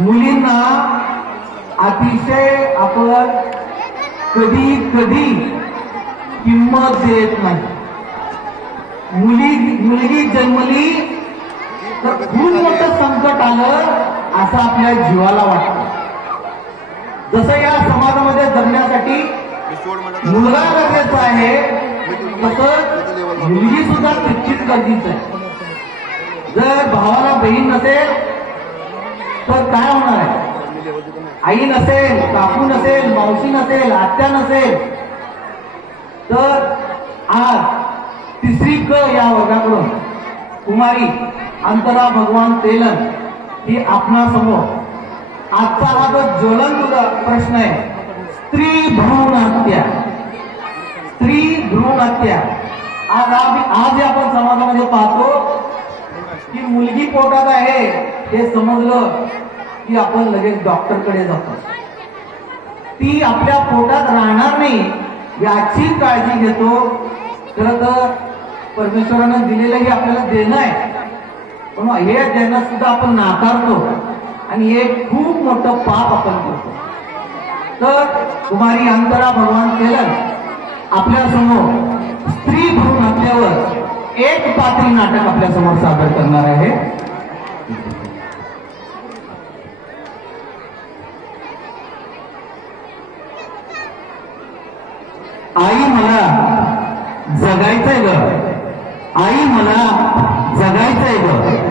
मुलींना अतिशय आपण कधी कधी किंमत देत नाही. मुलगी जन्मली तर खूप मोठं संकट आलं असं आपल्या जीवाला वाटतं. जसं या समाजामध्ये जगण्यासाठी मुलगा गरजेचा आहे तसं मुलगी सुद्धा तितकीच गरजेचं आहे. जर भावाला बहीण नसेल तर काय होणार आहे? आई नसेल, काकू नसेल, मावशी नसेल, आत्या नसेल तर आज तिसरी क या वर्गाकडून कुमारी अंतरा भगवान तेलन ही आपणासमोर आजचा हा जो ज्वलंत प्रश्न आहे, स्त्री भ्रूण हत्या. स्त्री भ्रूण हत्या आज आपण समाजामध्ये पाहतो की मुलगी पोटात आहे हे समजलं की आपण लगेच डॉक्टरकडे जातो. ती आपल्या पोटात राहणार नाही याची काळजी घेतो. खरं तर परमेश्वरानं दिलेलं हे आपल्याला देणं आहे, पण हे देणं सुद्धा आपण नाकारतो आणि हे खूप मोठं पाप आपण करतो. तर कुमारी अंतरा भगवान तेलन आपल्या समोर स्त्री भ्रूण हत्यावर एक पात्री नाटक आपल्या समोर सादर करणार आहे. आई मला जगायचंय ग, आई मला जगायचंय ग.